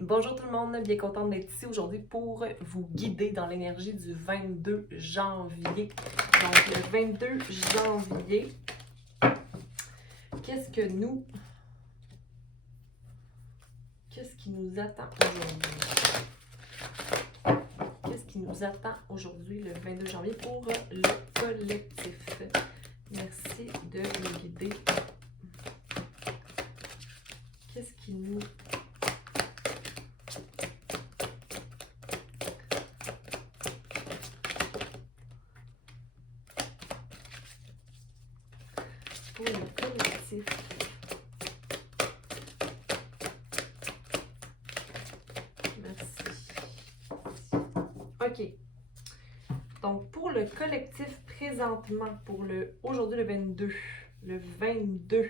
Bonjour tout le monde, bien contente d'être ici aujourd'hui pour vous guider dans l'énergie du 22 janvier. Donc le 22 janvier, qu'est-ce qui nous attend aujourd'hui? Qu'est-ce qui nous attend aujourd'hui le 22 janvier pour le collectif? Merci de me guider. Qu'est-ce qui nous pour le collectif? Merci. OK. Donc, pour le collectif présentement, aujourd'hui le 22. Le 22.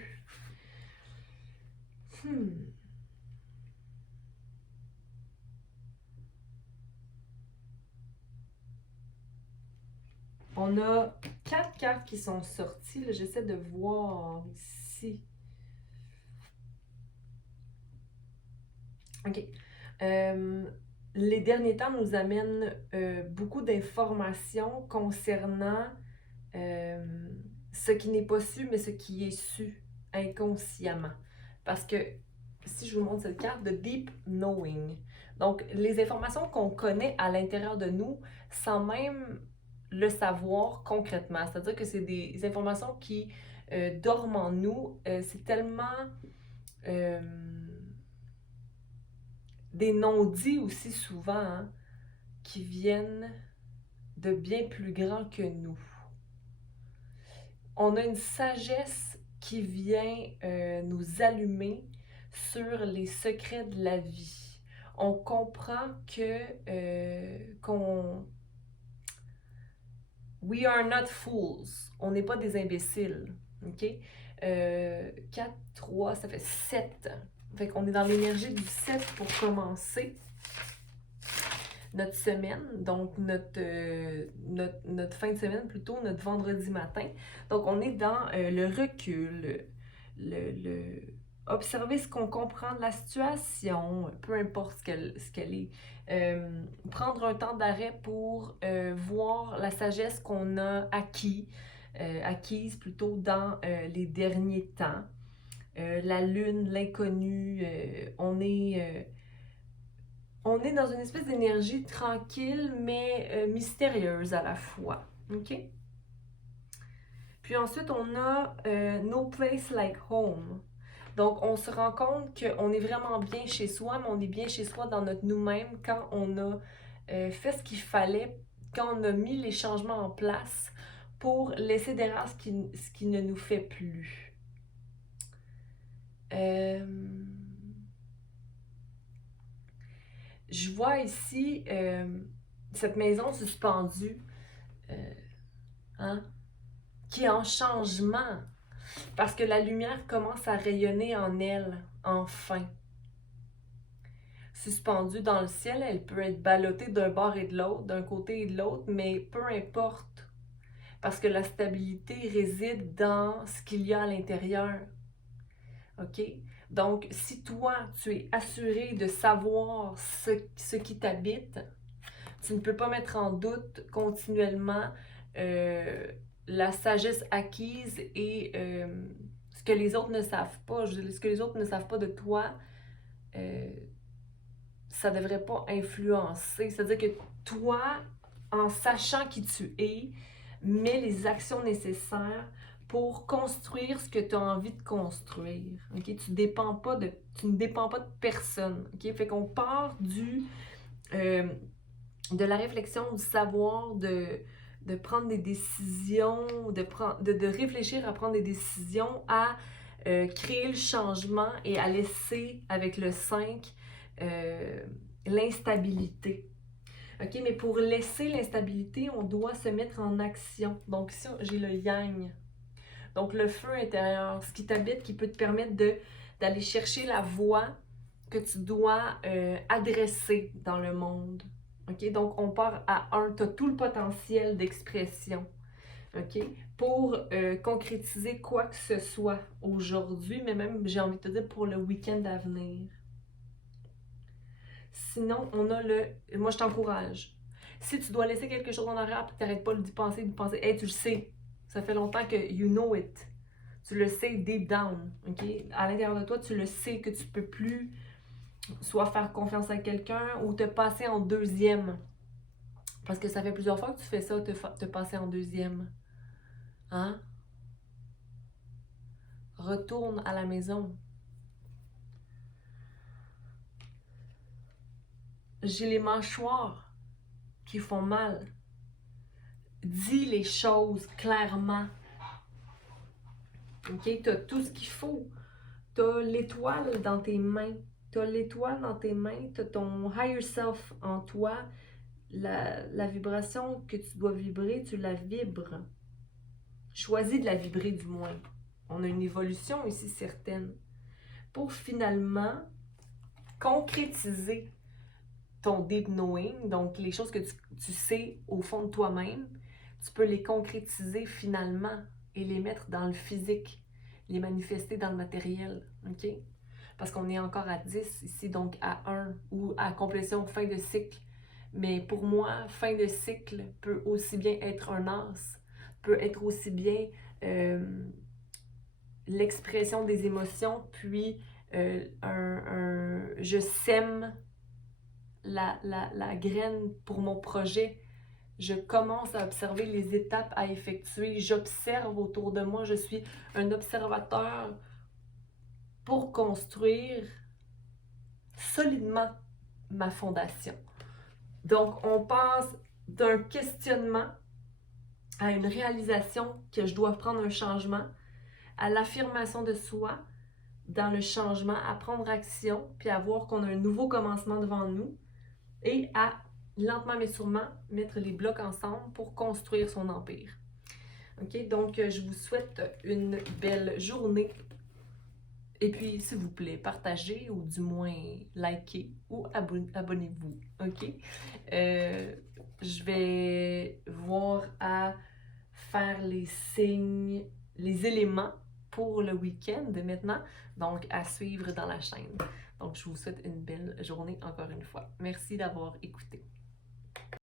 On a 4 cartes qui sont sorties. J'essaie de voir ici. OK. Les derniers temps nous amènent beaucoup d'informations concernant ce qui n'est pas su, mais ce qui est su inconsciemment. Parce que si je vous montre cette carte de Deep Knowing, donc les informations qu'on connaît à l'intérieur de nous sans même le savoir concrètement. C'est-à-dire que c'est des informations qui dorment en nous. C'est tellement des non-dits aussi souvent, hein, qui viennent de bien plus grands que nous. On a une sagesse qui vient nous allumer sur les secrets de la vie. On comprend qu'on we are not fools. On n'est pas des imbéciles. OK? 4, 3, ça fait 7. Fait qu'on est dans l'énergie du 7 pour commencer notre semaine, donc notre fin de semaine plutôt, notre vendredi matin. Donc on est dans le recul, observer ce qu'on comprend de la situation, peu importe ce qu'elle est. Prendre un temps d'arrêt pour voir la sagesse qu'on a acquise plutôt dans les derniers temps. La lune, l'inconnu, on est dans une espèce d'énergie tranquille, mais mystérieuse à la fois. OK? Puis ensuite, on a No Place Like Home. Donc, on se rend compte qu'on est vraiment bien chez soi, mais on est bien chez soi dans notre nous-mêmes quand on a fait ce qu'il fallait, quand on a mis les changements en place pour laisser derrière ce qui ne nous fait plus. Je vois ici cette maison suspendue, hein, qui est en changement, parce que la lumière commence à rayonner en elle, enfin. Suspendue dans le ciel, elle peut être ballottée d'un bord et de l'autre, d'un côté et de l'autre, mais peu importe, parce que la stabilité réside dans ce qu'il y a à l'intérieur. OK? Donc, si toi, tu es assuré de savoir ce qui t'habite, tu ne peux pas mettre en doute continuellement la sagesse acquise et ce que les autres ne savent pas. Ce que les autres ne savent pas de toi, ça ne devrait pas influencer. C'est-à-dire que toi, en sachant qui tu es, mets les actions nécessaires pour construire ce que tu as envie de construire. Okay? Tu ne dépends pas de personne. Okay? Fait qu'on part de la réflexion, du savoir, de prendre des décisions, de réfléchir à prendre des décisions, à créer le changement et à laisser avec le 5 l'instabilité. OK, mais pour laisser l'instabilité, on doit se mettre en action. Donc ici, j'ai le yang. Donc le feu intérieur, ce qui t'habite, qui peut te permettre d'aller chercher la voie que tu dois adresser dans le monde. OK? Donc, on part à 1. Tu as tout le potentiel d'expression. OK? Pour concrétiser quoi que ce soit aujourd'hui, mais même, j'ai envie de te dire, pour le week-end à venir. Sinon, on a le « moi, je t'encourage ». Si tu dois laisser quelque chose en arrière et tu n'arrêtes pas d'y penser, hey, tu le sais. Ça fait longtemps que you know it. Tu le sais deep down, OK? À l'intérieur de toi, tu le sais que tu ne peux plus soit faire confiance à quelqu'un ou te passer en deuxième. Parce que ça fait plusieurs fois que tu fais ça, te passer en deuxième. Hein? Retourne à la maison. J'ai les mâchoires qui font mal. Dis les choses clairement. OK? Tu as tout ce qu'il faut. Tu as l'étoile dans tes mains. Tu as l'étoile dans tes mains. Tu as ton higher self en toi. La vibration que tu dois vibrer, tu la vibres. Choisis de la vibrer du moins. On a une évolution ici certaine. Pour finalement concrétiser ton deep knowing, donc les choses que tu sais au fond de toi-même, tu peux les concrétiser finalement et les mettre dans le physique, les manifester dans le matériel, OK? Parce qu'on est encore à 10 ici, donc à 1 ou à complétion fin de cycle. Mais pour moi, fin de cycle peut aussi bien être un as, peut être aussi bien l'expression des émotions, puis je sème la graine pour mon projet. Je commence à observer les étapes à effectuer. J'observe autour de moi. Je suis un observateur pour construire solidement ma fondation. Donc, on passe d'un questionnement à une réalisation que je dois prendre un changement, à l'affirmation de soi dans le changement, à prendre action, puis à voir qu'on a un nouveau commencement devant nous et à lentement mais sûrement mettre les blocs ensemble pour construire son empire. OK? Donc, je vous souhaite une belle journée. Et puis, s'il vous plaît, partagez ou du moins likez ou abonnez-vous. OK? Je vais voir à faire les signes, les éléments pour le week-end maintenant. Donc, à suivre dans la chaîne. Donc, je vous souhaite une belle journée encore une fois. Merci d'avoir écouté.